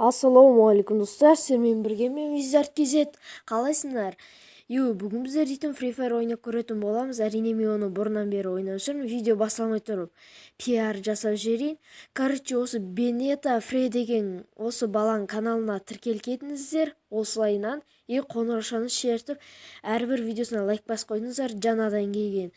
Ассалаумағалейкум достар, сіздермен бірге мен қыздар. Қалайсыңдар? Бүгін біздер дейтін Free Fire ойнап көретін боламыз. Әрине мен оны бұрыннан бері ойнап жүрмін. Видео басламай тұрып пиар жасап жіберейін. Осы Бенета Фрей деген осы баланың каналына тіркеліп кетіңіздер. Осылайынан қоңыраушаны шертіп, әрбір видеосына лайк басып қойыңыздар. Жаңадан келген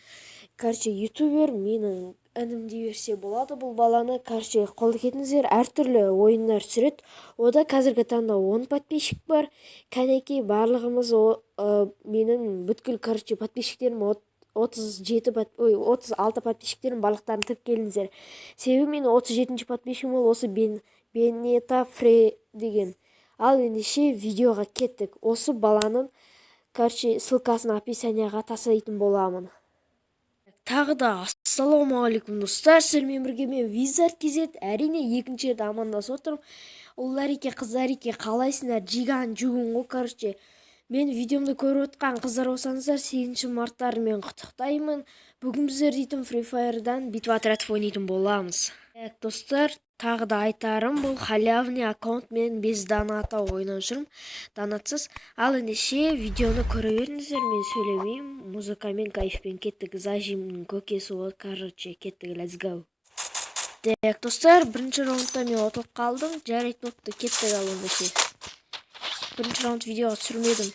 ютубер менің інімдей берсе болады. Бұл баланы қолды кетіңіздер. Әртүрлі ойындар түсіреді. Ода қазіргі таңда 10 подписчик бар. Кәнекей барлығымыз менің бүткіл подписчиктерім 36 подписчиктерім барлықтарын тіріп келіңіздер. Себебі мен 37-ші подписчигім ол осы Бенета Фрей деген. Ал ендеше видеоға кеттік. Осы баланың ссылкасын описанияға тастайтын боламын. Тағы да ассалаумағалейкум достар, сіздермен бірге мен қыздар. Әрине екінші рет амандасып отырмын. Ұлдар қыздар қалайсыңдар? Жиган жүгін ғой. Мен видеомды көріп отқан қыздар болсаңыздар 8-ші мартарынмен құттықтаймын. Бүгін біздер дейтін Free Fire'дан битва отряд ойнайтын боламыз. Достар, тағы да айтарым, бұл халявный аккаунт, мен без доната ойнап жүрмін, донатсыз. Ал ендеше видеоны көре беріңіздер, мен сөйлемеймін, музыкамен кайфпен кеттік. Зажимның көкесі ол, кеттік, let's go. Достар, бірінші раундта мен отылып қалдым, жарайды бопты, кеттік. Ал ендеше бірінші раунд видеоға түсірмедім.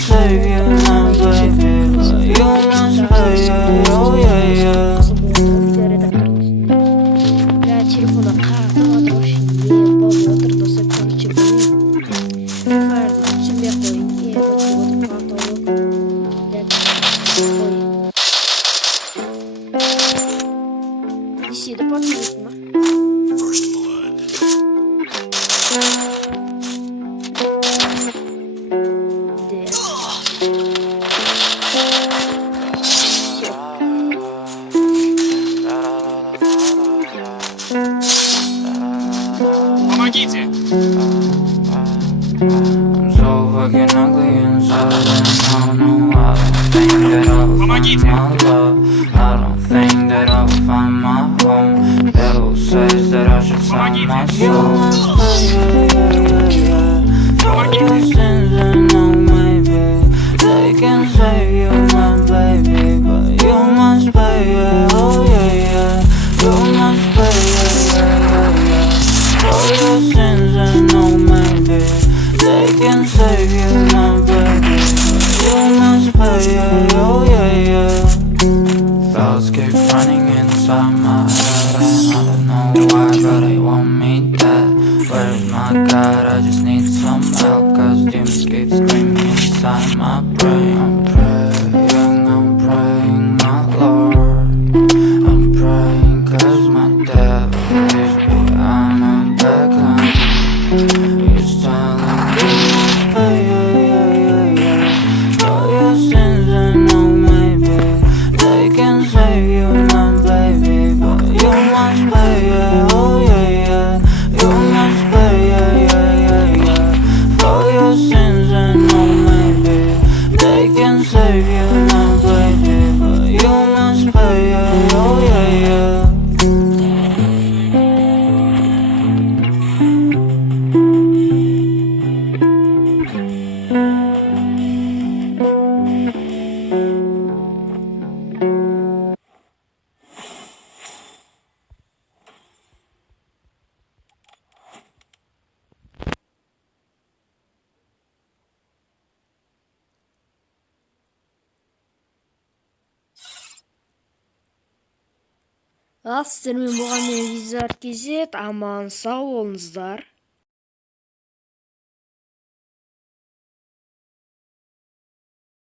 save you, my baby, but you must pay, yeah, oh yeah, yeah. Телефона қарап вообще не болып отыр достар. Короче, фифарды түсінбей қойын. Вот потолок. Деседі подсветит ма? Помогите! I'm so fucking ugly inside, and I don't know. I don't think that I will find my love. I don't think that I will find my home. Devil says that I should find my soul. For your sins, and no, maybe they can save you, my baby, but you must pay, yeah, oh yeah, yeah. You must pay, yeah, yeah, yeah. For your sins, and no, maybe they can save you, my baby, but you must pay, yeah, oh yeah, yeah. Thoughts keep running inside my head, and I don't know why, but they want me dead. Where's my God? I just need some help, cause demons keep screaming inside my brain. I'm praying, my Lord. I'm praying cause my devil is behind my back, he's telling me must pay, yeah, yeah, yeah. For your sins, and no, maybe they can save you, my baby, but you must pay, yeah, oh yeah, yeah. You must pay, yeah, yeah, yeah, yeah. For your sins, and no, maybe they can save you, my baby, but you must pay, yeah, oh yeah, yeah. Ал сіздермен болған мен визар кезет, аман сау болыңыздар.